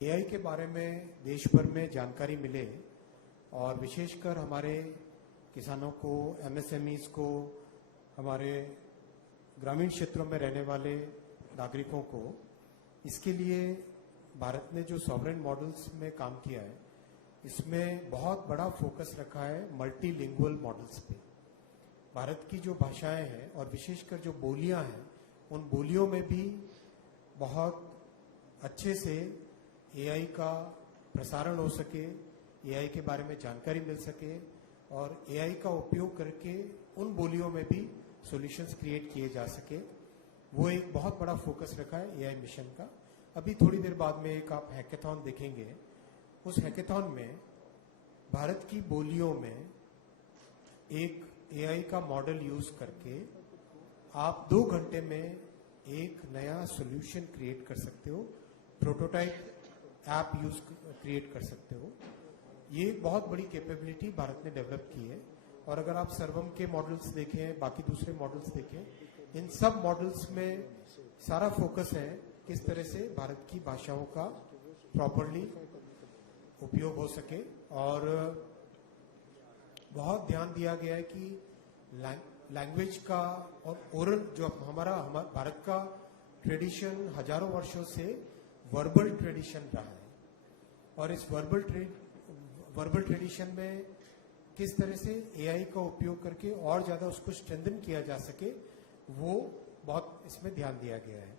AI के बारे में देश भर में जानकारी मिले और विशेषकर हमारे किसानों को, एमएसएमईज को, हमारे ग्रामीण क्षेत्रों में रहने वाले नागरिकों को, इसके लिए भारत ने जो सॉवरेन मॉडल्स में काम किया है, इसमें बहुत बड़ा फोकस रखा है मल्टीलिंगुअल मॉडल्स पे। भारत की जो भाषाएं हैं और विशेषकर जो बोलियां हैं, उन बोलियों में भी बहुत अच्छे से एआई का प्रसारण हो सके, एआई के बारे में जानकारी मिल सके और एआई का उपयोग करके उन बोलियों में भी सॉल्यूशंस क्रिएट किए जा सके। वो एक बहुत बड़ा फोकस रखा है एआई मिशन का। अभी थोड़ी देर बाद में एक आप हैकेथॉन देखेंगे। उस हैकेथॉन में भारत की बोलियों में एक एआई का मॉडल यूज करके आप 2 घंटे में एक नया सॉल्यूशन क्रिएट कर सकते हो, प्रोटोटाइप ऐप यूज क्रिएट कर सकते हो। ये एक बहुत बड़ी कैपेबिलिटी भारत ने डेवलप की है। और अगर आप सर्वम के मॉडल्स देखें, बाकी दूसरे मॉडल्स देखें, इन सब मॉडल्स में सारा फोकस है किस तरह से भारत की भाषाओं का प्रॉपरली उपयोग हो सके। और बहुत ध्यान दिया गया है कि लैंग्वेज का और ओरल जो हमारा भारत का ट्रेडिशन हजारों वर्षों से वर्बल ट्रेडिशन रहा है, और इस वर्बल ट्रेडिशन में किस तरह से एआई का उपयोग करके और ज्यादा उसको स्ट्रेंथन किया जा सके, वो बहुत इसमें ध्यान दिया गया है।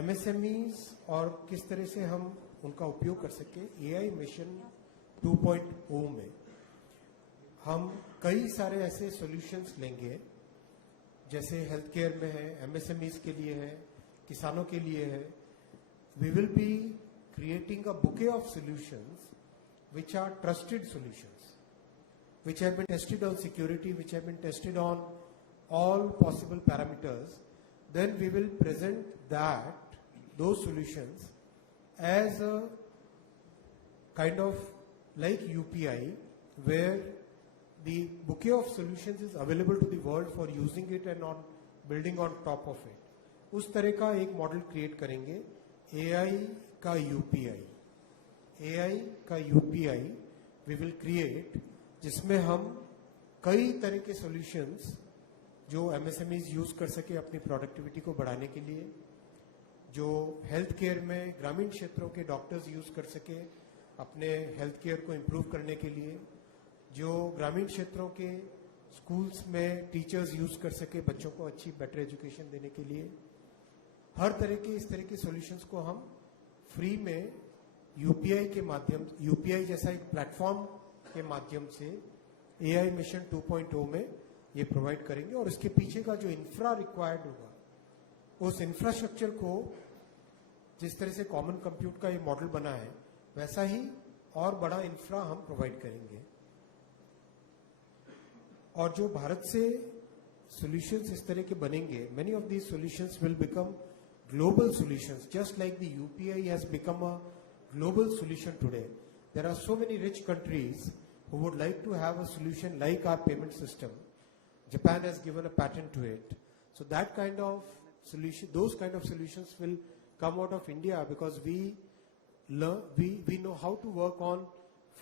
एमएसएमईज और किस तरह से हम उनका उपयोग कर सके। एआई मिशन 2.0 में हम कई सारे ऐसे सॉल्यूशंस लेंगे, जैसे हेल्थ केयर में है, एमएसएमईज के लिए है, किसानों के लिए है। We will be creating a bouquet of solutions which are trusted solutions, which have been tested on security, which have been tested on all possible parameters. Then we will present those solutions as a kind of like UPI, where the bouquet of solutions is available to the world for using it and on building on top of it. उस तरह का एक model create करेंगे AI का UPI. AI का UPI we will create, जिसमें हम कई तरह के सॉल्यूशंस जो एमएसएमईज यूज कर सके अपनी प्रोडक्टिविटी को बढ़ाने के लिए, जो हेल्थ केयर में ग्रामीण क्षेत्रों के डॉक्टर्स यूज कर सके अपने हेल्थ केयर को इम्प्रूव करने के लिए, जो ग्रामीण क्षेत्रों के स्कूल्स में टीचर्स यूज कर सके बच्चों को अच्छी बेटर एजुकेशन देने के लिए। हर तरह के इस तरह के सॉल्यूशंस को हम फ्री में यूपीआई के माध्यम, यूपीआई जैसा एक प्लेटफॉर्म के माध्यम से एआई मिशन 2.0 में ये प्रोवाइड करेंगे। और इसके पीछे का जो इंफ्रा रिक्वायर्ड होगा, उस इंफ्रास्ट्रक्चर को जिस तरह से कॉमन कंप्यूट का ये मॉडल बना है, वैसा ही और बड़ा इंफ्रा हम प्रोवाइड करेंगे। और जो भारत से सॉल्यूशंस इस तरह के बनेंगे, many of these solutions will become global solutions, just like the UPI has become a global solution today. There are so many rich countries who would like to have a solution like our payment system. Japan has given a patent to it. So that kind of solution, those kind of solutions will come out of India, because we know how to work on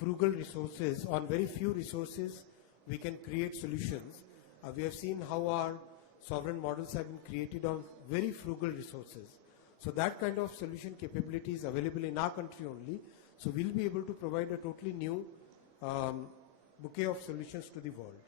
frugal resources. On very few resources we can create solutions. We have seen how our sovereign models have been created on very frugal resources. So that kind of solution capability is available in our country only. So we'll be able to provide a totally new bouquet of solutions to the world.